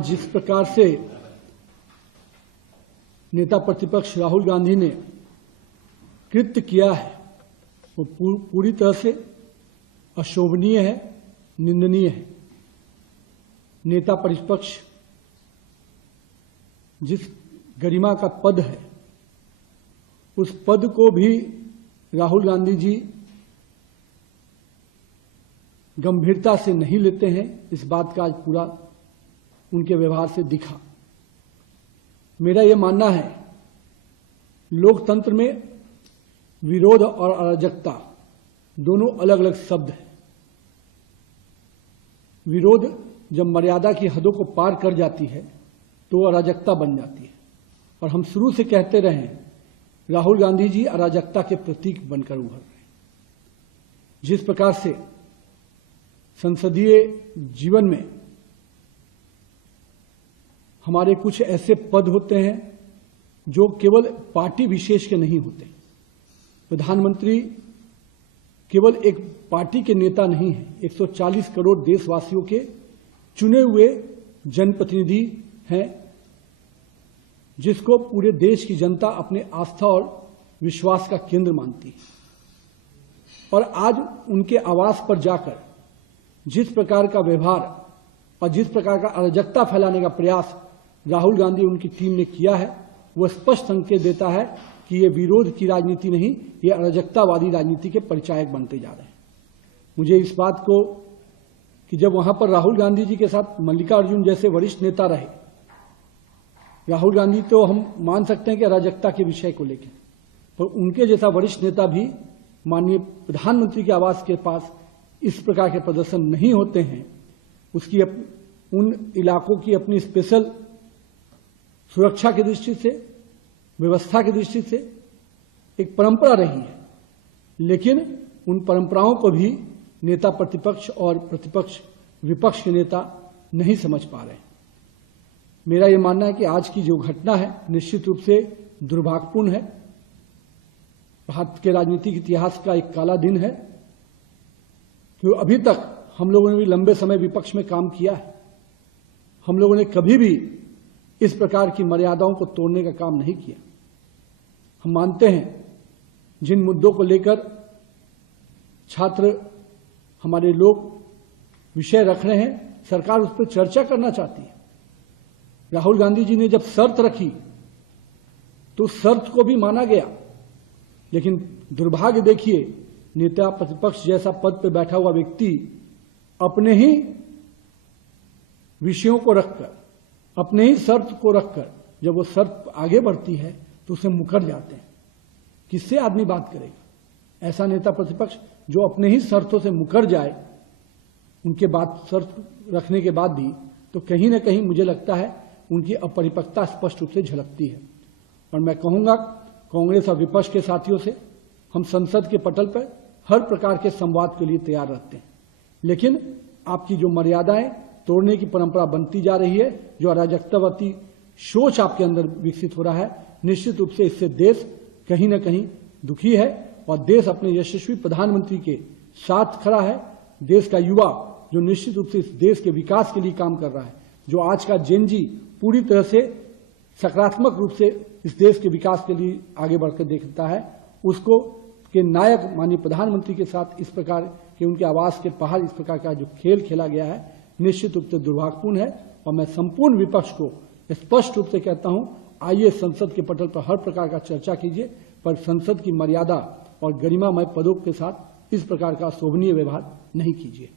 आज जिस प्रकार से नेता प्रतिपक्ष राहुल गांधी ने कृत्य किया है वो पूरी तरह से अशोभनीय है, निंदनीय है। नेता प्रतिपक्ष जिस गरिमा का पद है उस पद को भी राहुल गांधी जी गंभीरता से नहीं लेते हैं। इस बात का आज पूरा उनके व्यवहार से दिखा। मेरा यह मानना है लोकतंत्र में विरोध और अराजकता दोनों अलग अलग शब्द हैं। विरोध जब मर्यादा की हदों को पार कर जाती है तो अराजकता बन जाती है और हम शुरू से कहते रहे राहुल गांधी जी अराजकता के प्रतीक बनकर उभर रहे हैं। जिस प्रकार से संसदीय जीवन में हमारे कुछ ऐसे पद होते हैं जो केवल पार्टी विशेष के नहीं होते। प्रधानमंत्री केवल एक पार्टी के नेता नहीं है, 140 करोड़ देशवासियों के चुने हुए जनप्रतिनिधि हैं जिसको पूरे देश की जनता अपने आस्था और विश्वास का केंद्र मानती है। और आज उनके आवास पर जाकर जिस प्रकार का व्यवहार और जिस प्रकार का अराजकता फैलाने का प्रयास राहुल गांधी उनकी टीम ने किया है वह स्पष्ट संकेत देता है कि ये विरोध की राजनीति नहीं, ये अराजकतावादी राजनीति के परिचायक बनते जा रहे हैं। मुझे इस बात को कि जब वहां पर राहुल गांधी जी के साथ मल्लिकार्जुन जैसे वरिष्ठ नेता रहे, राहुल गांधी तो हम मान सकते हैं कि अराजकता के विषय को लेकर, पर उनके जैसा वरिष्ठ नेता भी माननीय प्रधानमंत्री के आवास के पास इस प्रकार के प्रदर्शन नहीं होते हैं। उसकी उन इलाकों की अपनी स्पेशल सुरक्षा की दृष्टि से, व्यवस्था की दृष्टि से एक परंपरा रही है, लेकिन उन परंपराओं को भी नेता प्रतिपक्ष और प्रतिपक्ष विपक्ष के नेता नहीं समझ पा रहे हैं। मेरा यह मानना है कि आज की जो घटना है निश्चित रूप से दुर्भाग्यपूर्ण है। भारत के राजनीतिक इतिहास का एक काला दिन है कि अभी तक हम लोगों ने भी लंबे समय विपक्ष में काम किया है, हम लोगों ने कभी भी इस प्रकार की मर्यादाओं को तोड़ने का काम नहीं किया। हम मानते हैं जिन मुद्दों को लेकर छात्र हमारे लोग विषय रख रहे हैं, सरकार उस पर चर्चा करना चाहती है। राहुल गांधी जी ने जब शर्त रखी तो शर्त को भी माना गया, लेकिन दुर्भाग्य देखिए नेता प्रतिपक्ष जैसा पद पर बैठा हुआ व्यक्ति अपने ही विषयों को रखकर, अपने ही शर्त को रखकर जब वो शर्त आगे बढ़ती है तो उसे मुकर जाते हैं। किससे आदमी बात करेगा? ऐसा नेता प्रतिपक्ष जो अपने ही शर्तों से मुकर जाए, उनके बाद शर्त रखने के बाद भी, तो कहीं ना कहीं मुझे लगता है उनकी अपरिपक्वता स्पष्ट रूप से झलकती है। और मैं कहूंगा कांग्रेस और विपक्ष के साथियों से, हम संसद के पटल पर हर प्रकार के संवाद के लिए तैयार रहते हैं, लेकिन आपकी जो मर्यादाएं तोड़ने की परंपरा बनती जा रही है, जो अराजकतावादी सोच आपके अंदर विकसित हो रहा है, निश्चित रूप से इससे देश कहीं ना कहीं दुखी है और देश अपने यशस्वी प्रधानमंत्री के साथ खड़ा है। देश का युवा जो निश्चित रूप से इस देश के विकास के लिए काम कर रहा है, जो आज का जेन जी पूरी तरह से सकारात्मक रूप से इस देश के विकास के लिए आगे बढ़कर देखता है, उसको के नायक माननीय प्रधानमंत्री के साथ इस प्रकार के उनके आवास के बाहर इस प्रकार का जो खेल खेला गया है निश्चित रूप से दुर्भाग्यपूर्ण है। और मैं संपूर्ण विपक्ष को स्पष्ट रूप से कहता हूं, आइए संसद के पटल पर हर प्रकार का चर्चा कीजिए, पर संसद की मर्यादा और गरिमामय पदों के साथ इस प्रकार का शोभनीय व्यवहार नहीं कीजिए।